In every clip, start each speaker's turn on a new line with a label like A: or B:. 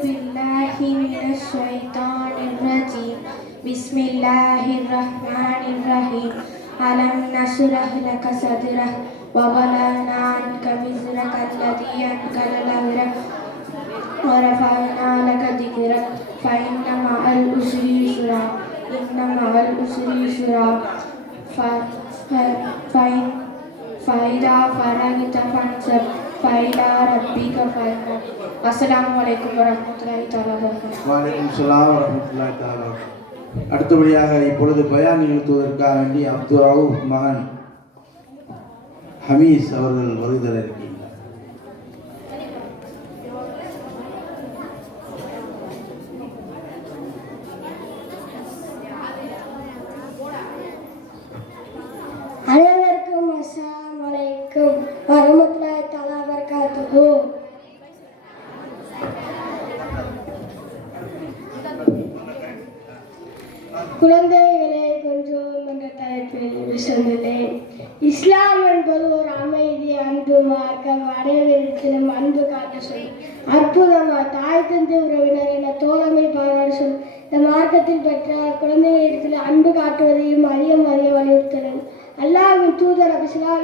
A: بالله من الشيطان الرجيم. بسم الله الرحمن الرحيم. ألم نشرح لك صدرك ووضعنا عنك وزرك الذي أنقض ظهرك ورفعنا لك ذكرك. فإن مع العسر يسرا. إن مع العسر يسرا فإذا فرغت فانصب.
B: அடுத்தபடியாக இப்பொழுது பயான் நிகழ்த்துவதற்காக வேண்டி அப்துல் ரவுஃப் மகன் ஹமீஸ் அவர்கள்
C: வருகிறார் இருக்கிறார்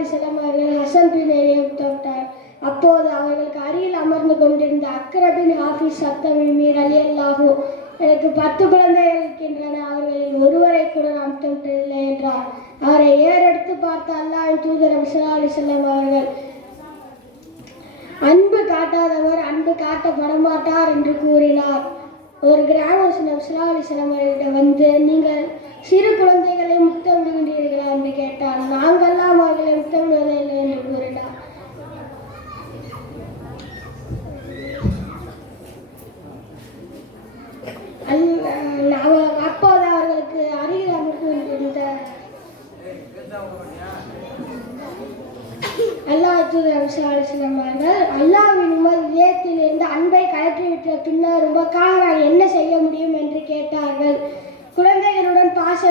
C: அபிஸ்லா அலிஸ்லாம் அவர்கள் தொட்டார். அப்போது அவர்களுக்கு அருகில் அமர்ந்து கொண்டிருந்த அக்ரபின் ஹாஃபிஸ் சத்தமி மீர் அலி அல்லாஹூ எனக்கு பத்து குழந்தைகள் இருக்கின்றன. அவர்களில் ஒருவரை கூட நாம் தொட்டதில்லை என்றார். அவரை ஏறெடுத்து பார்த்த அல்லாஹ்வின் தூதர் அபிஸ்லா செல்லம் அவர்கள் அன்பு காட்டாதவர் அன்பு காட்டப்பட மாட்டார் என்று கூறினார். ஒரு கிராம சிலாவலிசலமரிடம் வந்து நீங்கள் சிறு குழந்தைகளை முத்தம் விடுகின்றீர்களா என்று கேட்டார். நாங்கள்லாம் அவர்களை முத்தம் விடுவதில்லை என்று கூறினார். அப்போது அவர்களுக்கு அருகில் அமர்ந்திருந்த அல்லா அல்லாஹ் தூதர் விசாரிசிலம் அவர்கள் அல்லாஹ்வின் உமது இதயத்திலிருந்து அன்பை கலற்றிவிட்ட பின்னர் உமக்காக நான் என்ன செய்ய முடியும் என்று கேட்டார்கள்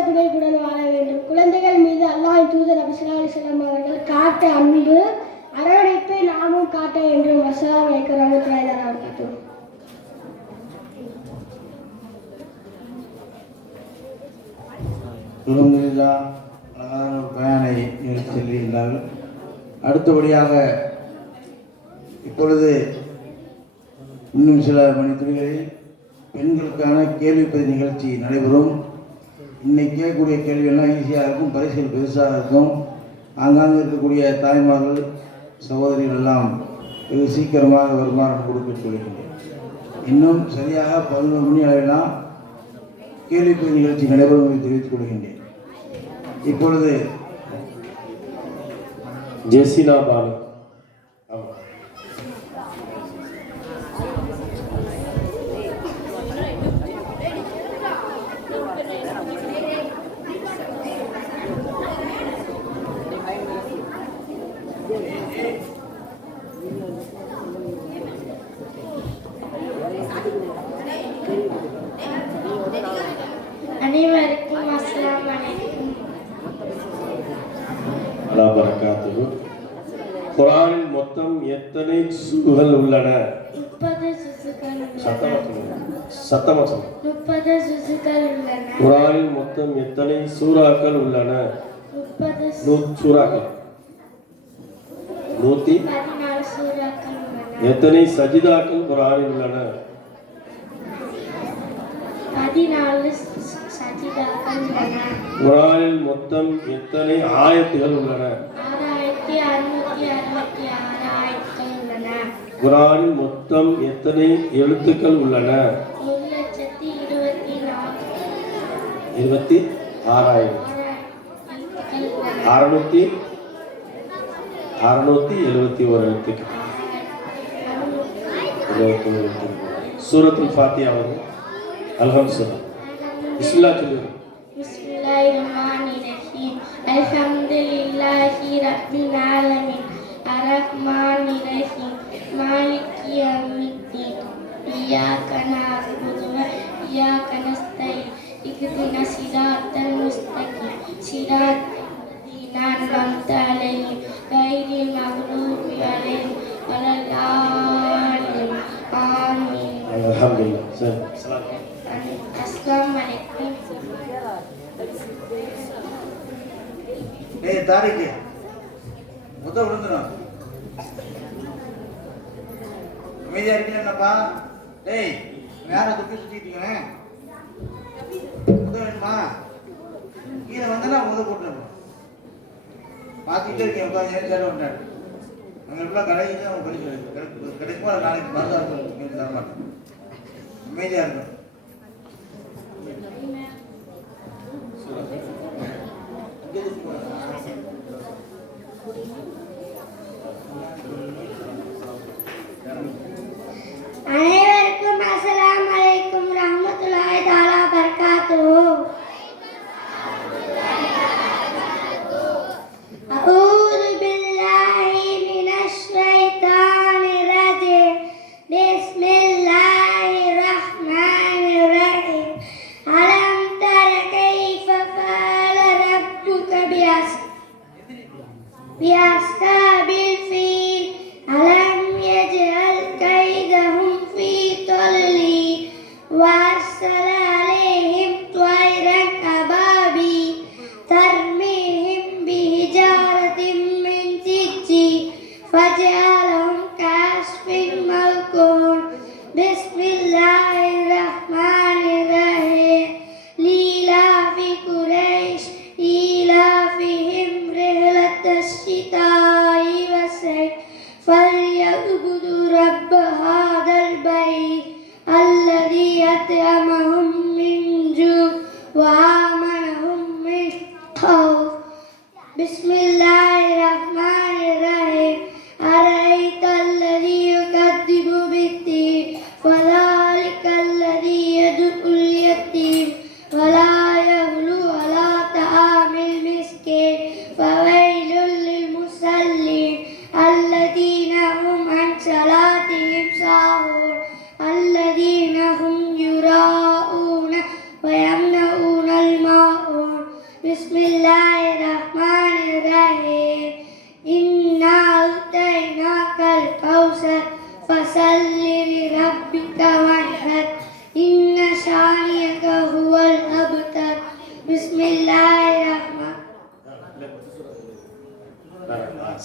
C: குழந்தைகளுடன் வாழ வேண்டும். குழந்தைகள் மீது அல்லாஹ் தூதர் அபிசலாலிசலம் அவர்கள் காட்ட அன்பு அரவணைப்பை நாமும் காட்ட வேண்டும். வசலாம் வைக்கிறாங்க அவர்கள்
B: அல்ஹம்துலில்லா அழகான ஒரு பயானை செல்கின்றார்கள் அடுத்தபடியாக இப்பொழுது இன்னும் சில மணித்துறைகளில் பெண்களுக்கான கேள்விப்பதி நிகழ்ச்சி நடைபெறும். இன்றைக்கி கேட்கக்கூடிய கேள்வியெல்லாம் ஈஸியாக இருக்கும் பரிசுகள் பெருசாக இருக்கும். ஆங்காங்கே இருக்கக்கூடிய தாய்மார்கள் சகோதரிகள் எல்லாம் வெகு சீக்கிரமாக வருமானம் கொடுக்க சொல்கின்றேன் இன்னும் சரியாக பதினோரு மணி அளவிலாம் கேள்வி நிகழ்ச்சி நடைபெறும் என்று தெரிவித்துக் கொள்கின்றேன். இப்பொழுது
D: ஜெசினா பாலு ஆமா.
A: அனைவருக்கும் அஸ்ஸலாமு அலைக்கும்
D: அலா பரக்காத்துஹு குரானில் மொத்தம் எத்தனை
A: சுசுகள் உள்ளன?
D: சத்தமா சொல்லுங்க. குரானில் மொத்தம் எத்தனை சூறாக்கள் உள்ளன? சூறாக்கள். நூத்தி? எத்தனை சஜிதாக்கள் குரானில் உள்ளன? குரானில் மொத்தம் எத்தனை ஆயத்துகள் உள்ளன
A: ஆறாயிரத்தி அறுநூத்தி அறுபத்தி ஆறு ஆயிரத்துகள் உள்ளன
D: குரானில் மொத்தம் எத்தனை எழுத்துக்கள் உள்ளன
A: ஒரு லட்சத்தி இருபத்தி நாலு
D: இருபத்தி ஆறாயிரம்
A: எழுத்துக்கள் உள்ளன
D: அறுநூத்தி அறுநூத்தி எழுபத்தி ஒரு எழுத்துக்கள் இருபத்தி ஒரு எழுத்துக்கள் சூரத்துல் ஃபாத்தியா வரும் அல்ஹம் சுரா பிஸ்மில்லா சொல்லுங்க
A: بسم الله الرحمن الرحيم الحمد لله رب العالمين الرحمن الرحيم مالك يوم الدين إياك نعبد وإياك نستعين اهدنا الصراط المستقيم صراط الذين أنعمت عليهم غير المغضوب عليهم ولا الضالين
B: ஆமீன்
D: அல்ஹம்துலில்லாஹ் சரி அஸ்ஸலாமு
B: அஸ்ஸலாமு அலைக்கும்
E: டேய் தாரிக்கு முத விழுந்துடும் அமைதியா என்னப்பா? டேய் நேரம் துப்பி சுத்திட்டீங்களே முத வேணுமா கீழே வந்தா முதல் போட்டுருப்போம் பார்த்துக்கிட்டே இருக்கேன் உட்காந்து ஏன் சேர விட்டாரு அங்கே எப்படிலாம் கிடைக்குது அவன் கிடைக்கும் கிடைக்குமா நாளைக்கு மருந்து தர மாட்டேன் அமைதியாக இருக்கும்
A: Wow.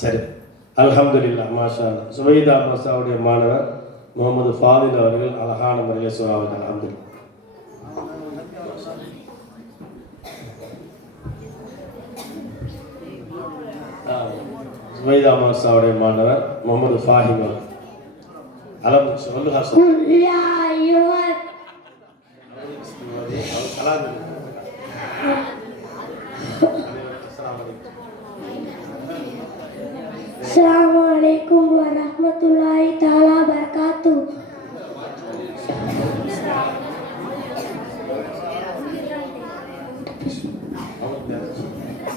D: சரி அல்ஹம்துலில்லாஹ் மாஷா. சுபைதா மாசாவுடைய மாணவர் முகமது ஃபாதில் அவர்கள் அழகான முறையில் சுறாவது அல்ஹம்துலில்லாஹ் ஆ, சுபைதா மாசாவுடைய மாணவர் முகமது ஃபாஹிம் அவர்கள் அலம் சொல்லுஹா சொல்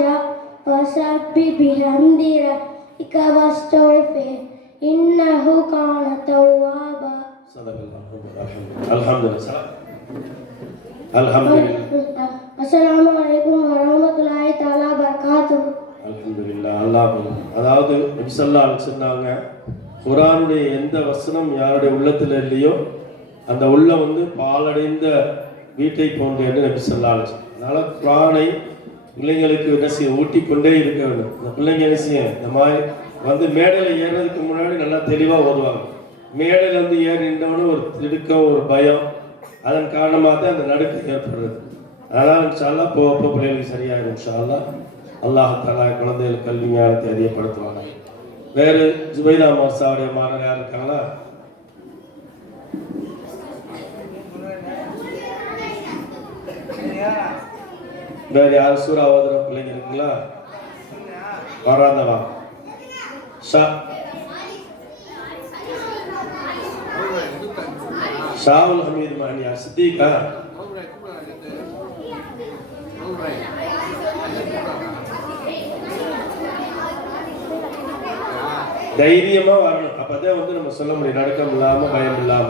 A: أفواجا فسبح بحمد ربك واستغفره إنه كان توابا
D: அல்ஹம்துலில்லாஹ் அல்ஹம்துலில்லாஹ்
A: السلام عليكم ورحمة الله تعالى وبركاته
D: அல்ஹம்துலில்லாஹ் அல்லாஹ் அதாவது நபிசல்லா சொன்னாங்க குரானுடைய எந்த வசனம் யாருடைய உள்ளத்தில் இல்லையோ அந்த உள்ளம் வந்து பாலடைந்த வீட்டை போன்று என்று நபி சொல்லா அதனால குரானை பிள்ளைங்களுக்கு என்ன செய்ய ஊட்டி கொண்டே இருக்க வேண்டும். இந்த பிள்ளைங்க என்ன செய்ய இந்த மாதிரி வந்து மேடையில் ஏறுறதுக்கு முன்னாடி நல்லா தெளிவாக வருவாங்க மேடையில் வந்து ஏறி நின்றவனு ஒரு திடுக்கம் ஒரு பயம். அதன் காரணமாக தான் அந்த நடுக்கு ஏற்படுறது. அதனால் இன்ஷால்லா போக போக பிள்ளைகளுக்கு சரியாயிரும் இன்ஷால்லா அல்லாஹ் தலா குழந்தைகள் கல்வி ஞானத்தை அதிகப்படுத்துவாங்க வேறு ஜுபைதா மாசாவுடைய மாணவர் யார் இருக்காங்களா? Yeah. வேறு யார்? சூறா ஓதுற பிள்ளைங்க இருக்குங்களா? வராதவா? ஷா ஷாவுல் ஹமீது மானியா சித்திகா? தைரியமா வரணும். அப்பதான் வந்து நம்ம சொல்ல முடியும். நடக்கம் இல்லாம பயம் இல்லாம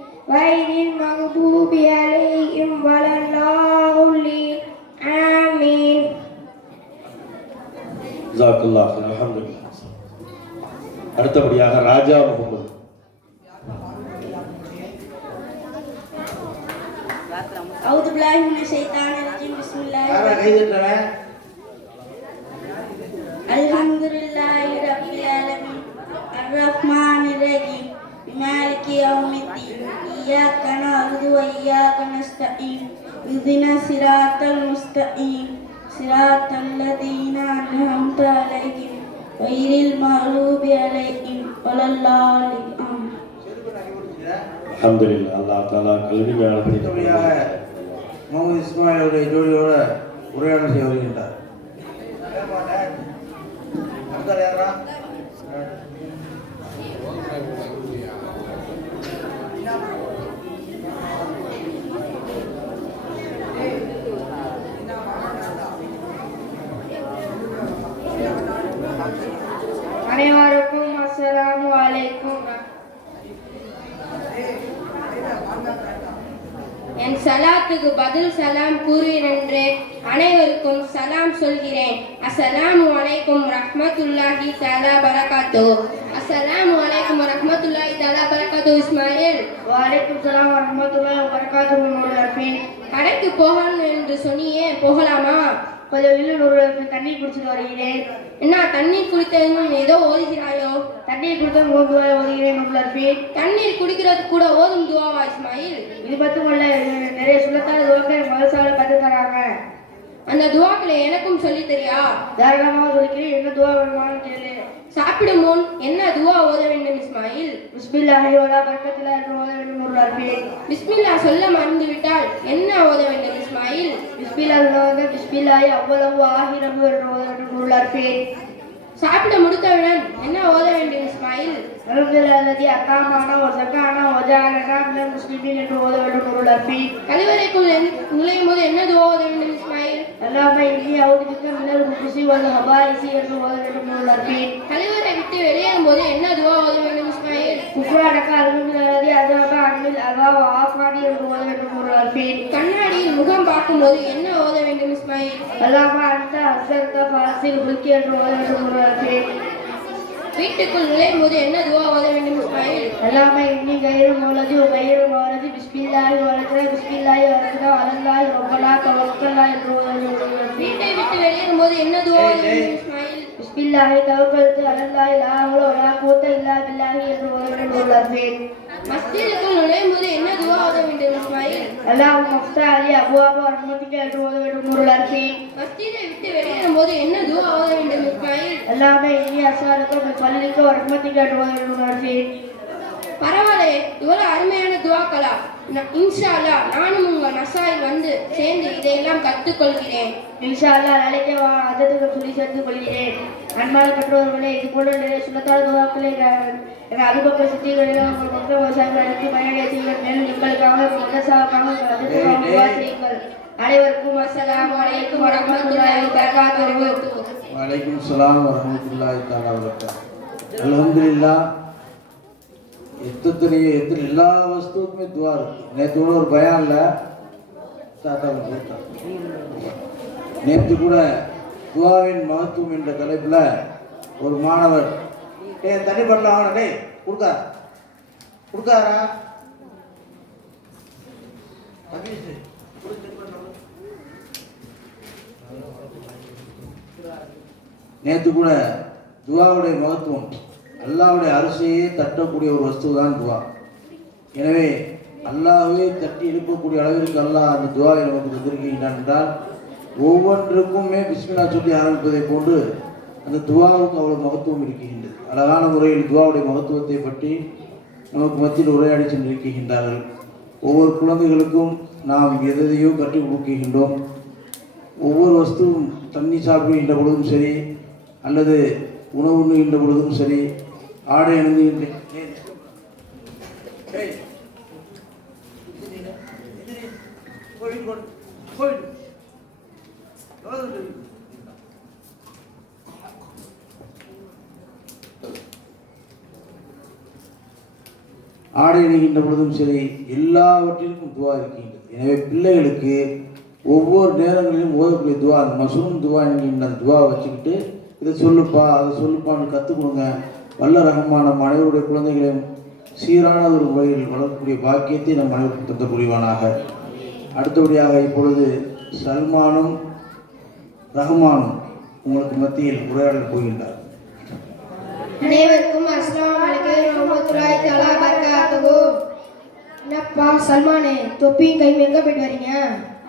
F: غير المغضوب عليهم ولا الضالين آمين
D: ஜாக்குல்லா அல்ஹம்துலில்லாஹ் அடுத்தபடியாக ராஜா முகமது
F: أعوذ بالله من الشيطان الرجيم بسم الله
B: யாரா கை தட்டுறவன்
F: الحمد لله رب العالمين الرحمن الرحيم مالك يوم الدين إياك نعبد وإياك نستعين اهدنا الصراط المستقيم صراط الذين أنعمت عليهم غير المغضوب عليهم ولا الضالين آمين
D: அல்ஹம்துலில்லாஹ் அல்லாஹ் தாலா கல்வி ஞானத்தை
B: அடுத்தபடியாக முகமது இஸ்மாயில் அவருடைய ஜோடியோட உரையாடல் செய்ய வருகின்றார் அடுத்த யாரா
F: சலாத்துக்கு பதில் சலாம் கூறுவேன் என்று அனைவருக்கும் சலாம் சொல்கிறேன். அஸ்ஸலாமு அலைக்கும் ரஹ்மத்துல்லாஹி தஆலா பரகாத்து. அஸ்ஸலாமு அலைக்கும் ரஹ்மத்துல்லாஹி தஆலா பரகாத்து இஸ்மாயில். வலைக்கும் சலாம் நூறு அர்ஃபீன் கடைக்கு போகணும் என்று சொன்னியே போகலாமா? கொஞ்சம் இல்லை நூறு தண்ணி குடிச்சிட்டு வருகிறேன். என்ன தண்ணீர் குடித்ததும் ஏதோ ஓதுகிறாயோ? தண்ணீர் குடித்த ஓதுவாய் ஓதுகிறேன் நூறு அர்ஃபீன் தண்ணீர் குடிக்கிறது கூட ஓதும் துவாவா இஸ்மாயில் இது மட்டுமல்ல நிறைய சுலத்தான துவாக்கள் மகசாவில் கற்று தராங்க. அந்த துவாக்களை எனக்கும் சொல்லி தெரியா? தாராளமாக சொல்லிக்கிறேன் என்ன துவா வேணுமான்னு சாப்பிடும் முன் என்ன துவா ஓத வேண்டும் இஸ்மாயில்? பிஸ்மில்லாஹி வலா பரக்கத்துல ஓத வேண்டும் ஒரு அர்ப்பீன் பிஸ்மில்லா சொல்ல மறந்து விட்டால் என்ன ஓத வேண்டும் இஸ்மாயில்? பிஸ்மில்லா ஓத பிஸ்மில்லாஹி அவ்வளவு ஆகிரவு என்று ஓத வேண்டும் ஒரு அர்ப்பீன் சாப்பிட முடித்தவுடன் என்ன ஓத வேண்டும் இஸ்மாயில்? அல்ஹம்துலில்லாஹி அத்தாமான ஒரு சக்கான மினல் முஸ்லிமீன் என்று ஓத வேண்டும் ஒரு அர்ப்பீன் கழிவறைக்குள் நுழையும் போது என்ன துவா ஓத வேண்டும் இஸ்மாயில்? அல்லாம இன்னி அவுதுபிக்க மினல் முகுசி வல் ஹபாயிசி என்று ஓத வேண்டும் ஒரு அர்ப்பீன் கழிவறை விட்டு வெளியேறும் போது என்ன துவா ஓத வேண்டும் இஸ்மாயில்? குஃப்ரானக அல்ஹம்துலில்லாஹி அஸாப அன்னில் அஸாவ ஆஃபானி என்று ஓத வேண்டும் ஒரு அர்ப்பீன் கண்ணாடியில் முகம் பார்க்கும்போது என்ன ஓத வேண்டும் இஸ்மாயில் அல்லாமா அந்த அஸ்ஸல்த ஃபாசி உல்கி என்று ஓத வேண்டும் ஒரு வீட்டுக்குள் நுழையும் போது என்ன துவா ஓத வேண்டும் இஸ்மாயில் அல்லாமா இன்னி கயிறு மௌலதி கயிறு மௌலதி பிஸ்மில்லாஹி வலதுனா பிஸ்மில்லாஹி வலதுனா அலல்லாஹி ரொம்பலா தவக்கல்லா என்று ஓத வேண்டும் வீட்டை விட்டு வெளியேறும் போது என்ன துவா ஓத வேண்டும் இஸ்மாயில் பிஸ்மில்லாஹி தவக்கல்து அலல்லாஹி லா ஹவுல வலா குவத்த இல்லா பில்லாஹி என்று ஓத வேண்டும் அர்ஃபீன் மஸ்ஜிதுக்குள் நுழையும் போது என்ன துவா ஓத வேண்டும் இஸ்மாயில் அல்லாஹ் மஃப்தா அலி அபுவாபா ரஹ்மத்திக என்று ஓத வேண்டும் மஸ்ஜிதை விட்டு வெளியேறும் போது என்ன துவா ஓத வேண்டும் இஸ்மாயில் எல்லாமே இனி அசாருக்கும் பள்ளிக்கு ரஹ்மத்திக என்று ஓத வேண்டும் அர்ஃபீன் பரவாயில்லையே இவ்வளவு அருமையான துவாக்களா இன்ஷா அல்லாஹ் நானும் உங்கள் நசாயில் வந்து சேர்ந்து இதையெல்லாம் கற்றுக்கொள்கிறேன். இன்ஷா அல்லாஹ் நாளைக்கே வா அதற்கு சொல்லி சேர்த்து கொள்கிறேன். அன்பான பெற்றோர்களே இது போல நிறைய துவாக்களை எங்கள் அனுபவ சித்திகளிலும் உங்கள் மக்கள் விவசாயிகள் அனைத்து பயனடைய செய்யுங்கள். மேலும் எங்களுக்காக மதசாவாக செய்யுங்கள். அனைவருக்கும் அஸ்ஸலாமு அலைக்கும் வரஹ்மத்துல்லாஹி வபரகாத்துஹு.
B: வலைக்கும் சலாம் வரமத்துல்லாஹி தாலா வரகாத்துஹு அல்ஹம்துலில்லாஹ் எத்தனை எத்தனை எல்லா வஸ்துவுக்குமே துவா இருக்கு. நேற்று ஒரு பயான்ல நேற்று கூட துவாவின் மகத்துவம் என்ற தலைப்பில் ஒரு மாணவர் டே தண்ணி பண்ணலாம் டேய் கொடுக்க. கொடுக்காரா நேற்று கூட துவாவுடைய மகத்துவம் அல்லாவுடைய அரிசியை தட்டக்கூடிய ஒரு வஸ்து தான் துவா. எனவே நல்லாவே தட்டி எழுப்பக்கூடிய அளவிற்கு அல்லாஹ் அந்த துவாவை நமக்கு தந்திருக்கின்றான் என்றால் ஒவ்வொன்றுக்குமே பிஸ்மிலா சொல்லி ஆரம்பிப்பதை போன்று அந்த துவாவுக்கு அவ்வளவு மகத்துவம் இருக்கின்றது. அழகான முறையில் துவாவுடைய மகத்துவத்தை பற்றி நமக்கு மத்தியில் உரையாடி சென்றிருக்கின்றார்கள். ஒவ்வொரு குழந்தைகளுக்கும் நாம் எதையோ கற்றுக் கொடுக்கின்றோம். ஒவ்வொரு வஸ்துவும் தண்ணி சாப்பிடுகின்ற பொழுதும் சரி அல்லது உணவு உண்ணுகின்ற பொழுதும் சரி ஆடை அணிந்துகின்ற ஆடை அணிகின்ற பொழுதும் சரி எல்லாவற்றிற்கும் துவா இருக்கின்றது. எனவே பிள்ளைகளுக்கு ஒவ்வொரு நேரங்களிலும் ஓதக்கூடிய துவா அந்த மசூம் துவா என்கின்ற அந்த துவா வச்சுக்கிட்டு இதை சொல்லுப்பா அதை சொல்லுப்பான்னு கற்றுக் கொடுங்க. வல்ல ரகமான நம் அனைவருடைய குழந்தைகளையும் சீரான ஒரு முறையில் வளரக்கூடிய பாக்கியத்தை நம் அனைவருக்கும் தந்த புரிவானாக அடுத்தபடியாக இப்பொழுது சல்மானும் ரஹ்மானும் உங்களுக்கு மத்தியில் உரையாடல் போகின்றார்
G: அனைவருக்கும் வலைக்கம் ரஹமத்துல்லாஹி தஆலா பரகாத்துஹு என்னப்பா சல்மானே தொப்பியும் கையும் எங்க போயிட்டு வரீங்க?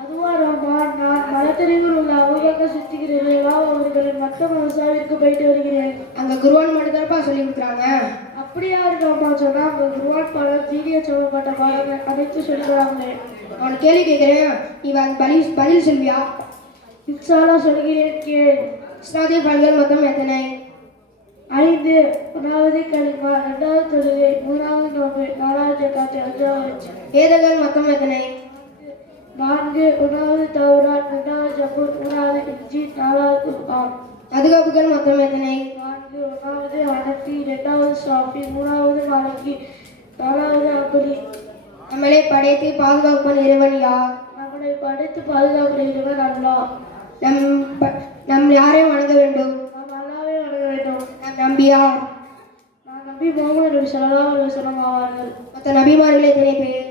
H: அதுவா ரஹ்மான் நான் மலத்தறிவில் உள்ள அபூபக்கர் சித்திகிற இமாம் அவர்களின் மற்ற மசாவிற்கு போயிட்டு வருகிறேன்.
G: அங்க குருவான் மட்டும் தான்ப்பா சொல்லி கொடுக்குறாங்க.
H: அப்படியா ரஹ்மான் சொன்னா அவங்க குருவான் பாடம் வீடியோ சொல்லப்பட்ட பாடம் அனைத்து சொல்கிறாங்களே
G: அவனை கேள்வி கேட்கிறேன். வந்து பதில் பதில் சொல்வியா
H: இன்சாலா சொல்கிறேன் கேள்.
G: இஸ்லாத்திய பல்கள் மொத்தம் எத்தனை?
H: ஐந்து ஒன்றாவது கலிமா ரெண்டாவது தொழுகை மூணாவது நோம்பு நாலாவது ஜக்காத்து அஞ்சாவது
G: வேதங்கள் மொத்தம் எத்தனை?
H: நான்கு ஒன்றாவது தௌரான் ரெண்டாவது ஜப்பூர் மூணாவது இஞ்சி நாலாவது குர்ஆன்.
G: மதுகப்புகள் மொத்தம் எத்தனை?
H: நான்கு ஒன்றாவது அனப்பி ரெண்டாவது சாஃபி மூணாவது மாலிகி நாலாவது அபுலி
G: நம்மளை படைத்து பாதுகாப்பன் இறைவன் யார்?
H: நம்மளை படைத்து பாதுகாக்கிறவன் அல்லாஹ்.
G: நம் ப- நம் யாரையும் வணங்க வேண்டும்
H: நாம் அல்லாவே வணங்க வேண்டும் நான் நம்பி முகமது நபி ஆவார்கள்.
G: மொத்த நபிமார்கள் எத்தனை பேர்?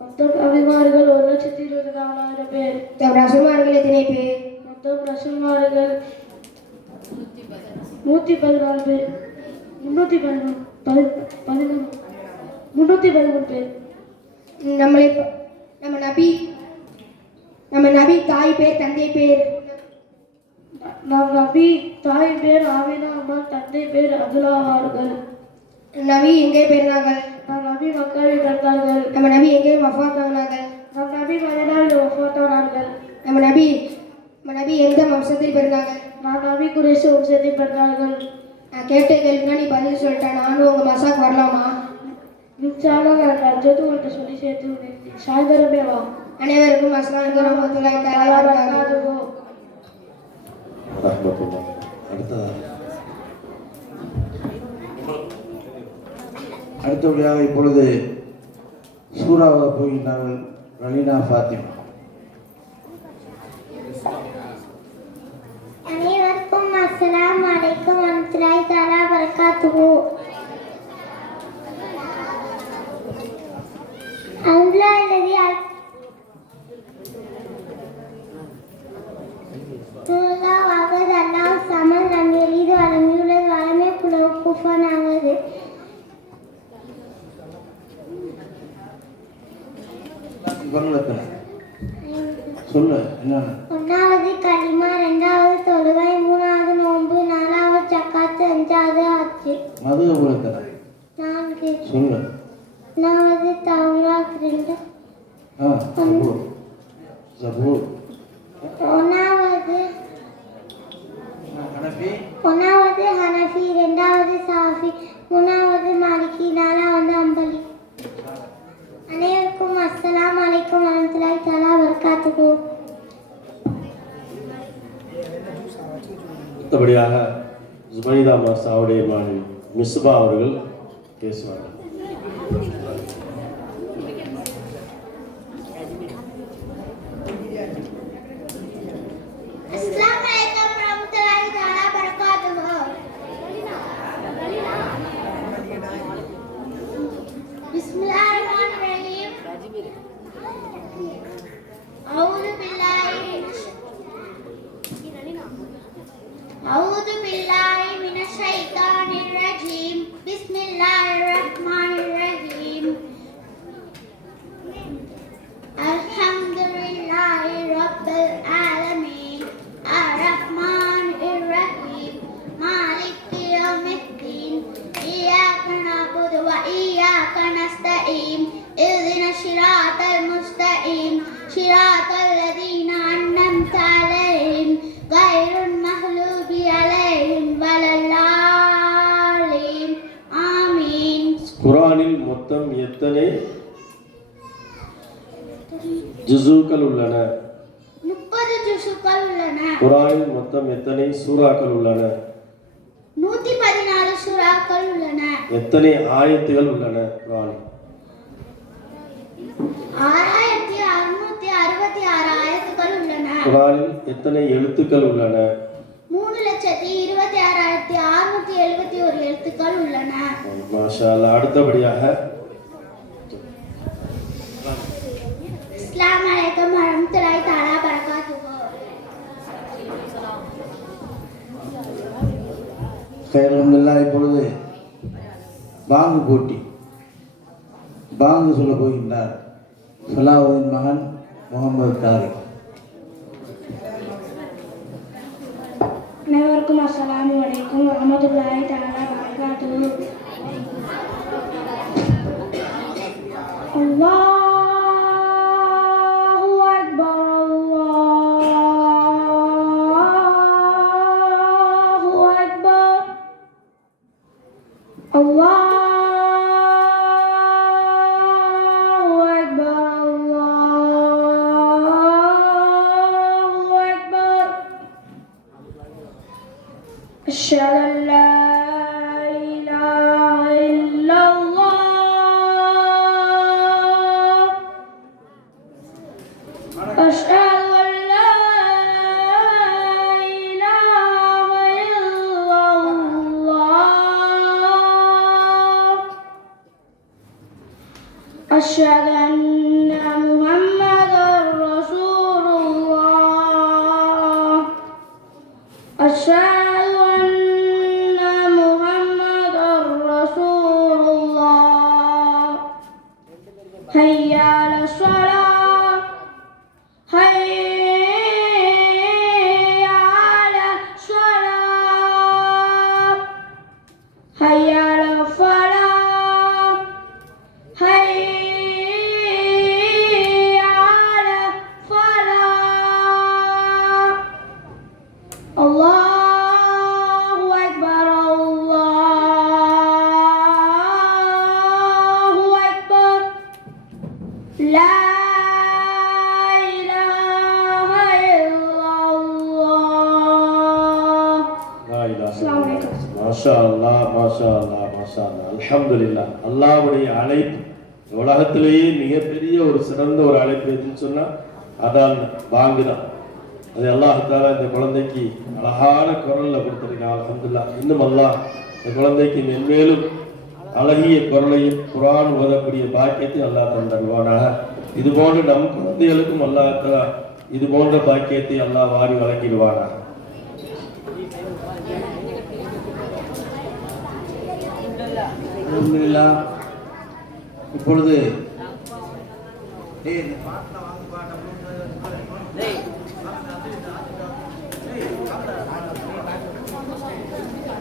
H: மொத்தம் நபிமார்கள் ஒரு லட்சத்தி இருபத்தி நாலாயிரம் பேர்.
G: மொத்த ரசுமார்கள் எத்தனை பேர்?
H: மொத்தம் ரசூல்மார்கள் நூற்றி பதினாலு பேர். முன்னூற்றி பதிமூணு பதி பதிமூணு முன்னூற்றி பதிமூணு பேர்.
G: நம்மளை நம்ம நபி நம்ம நபி தாய் பேர் தந்தை பேர்.
H: நம் நபி தாய் பேர் ஆமினா அம்மா தந்தை பேர் அப்துல்லா அவர்கள்.
G: நபி எங்கே பிறந்தாங்க
H: நம் நபி மக்காவில் பிறந்தார்கள்.
G: நம்ம நபி எங்கே வஃபாத்தானார்கள்
H: நம் நபி மதினாவில் ஒப்பாத்தானார்கள்
G: நம்ம நபி நம்ம நபி எந்த வம்சத்தில் பிறந்தாங்க
H: நாம் நபி குரேஷ வம்சத்தில் பிறந்தார்கள்.
G: நான் கேட்ட கேள்வினா நீ பதில் சொல்லிட்டேன் நானும் உங்க மசாக்கு வரலாமா?
H: நிச்சயம் நான் அஜத்து உங்கள்கிட்ட சொல்லி சேர்த்து. சாயந்தரமே வா.
G: அனைவருக்கும் அஸ்லாம் வரமத்துல்லாஹி தஆலா வபரகாத்துஹு
D: ரஹ்மத்துல்லாஹ்.
B: அடுத்ததா? அடுத்தபடியாக இப்பொழுது சூறாவத போகின்றார்கள் ரலீனா ஃபாத்திமா.
E: அனைவருக்கும் அஸ்லாம் வலைக்கும் வரமத்துல்லாஹி தஆலா பரக்காத்துஹு
D: அடுத்தபடியாக ஜுபைதா மாசாவுடைய மாணவி மிஸ்பா அவர்கள் பேசுவார்கள். ஜுசூக்கள் உள்ளன.
I: முப்பது ஜுசுக்கள் உள்ளன.
D: குரானில் மொத்தம் எத்தனை சூறாக்கள் உள்ளன?
I: நூத்தி பதினாலு சுறாக்கள் உள்ளன.
D: எத்தனை ஆயத்துகள் உள்ளன குரானில்?
I: ஆறாயிரத்தி அறுநூத்தி அறுபத்தி ஆறு ஆயிரத்துக்கள் உள்ளன.
D: குரானில் எத்தனை எழுத்துக்கள் உள்ளன?
I: மூணு லட்சத்தி இருபத்தி ஆறாயிரத்தி அறுநூத்தி எழுபத்தி ஒரு எழுத்துக்கள் உள்ளன.
D: மாஷா. அடுத்தபடியாக
I: அஸ்ஸலாமு அலைக்கும் வரஹ்மத்துல்லாஹி தஆலா பரகாத்துஹு
B: கைரமில்லா இப்பொழுது பாங்கு போட்டி. பாங்கு சொல்ல போகின்றார். சலாவுதீன் மகன் முகமது தாரிக்.
H: அனைவருக்கும் அஸ்லாம் வலைக்கும் வரமத்துல்லாஹி தாலா வரகாத்து அல்லாஹு அல்லாஹு sua
D: மாஷா அல்லாஹ் மாஷா அல்லாஹ் மாஷா அல்லாஹ் அழைப்பு. உலகத்திலேயே மிகப்பெரிய ஒரு சிறந்த ஒரு அழைப்பு எதுன்னு சொன்னா அதான் பாங்கு தான். அது அல்லாஹ் இந்த குழந்தைக்கு அழகான குரல்ல கொடுத்துருக்கான் அலமதுல்லா இன்னும் அல்லாஹ் இந்த குழந்தைக்கு மென்மேலும் அழகிய குரலையும் குரான் ஓதக்கூடிய பாக்கியத்தை அல்லாஹ் தந்தருவானாக. இது போன்ற நம் குழந்தைகளுக்கும் அல்லாஹ் இது போன்ற பாக்கியத்தை அல்லாஹ் வாரி வழங்கிடுவானாக
B: அல்ஹம்துலில்லாஹ் இப்பொழுது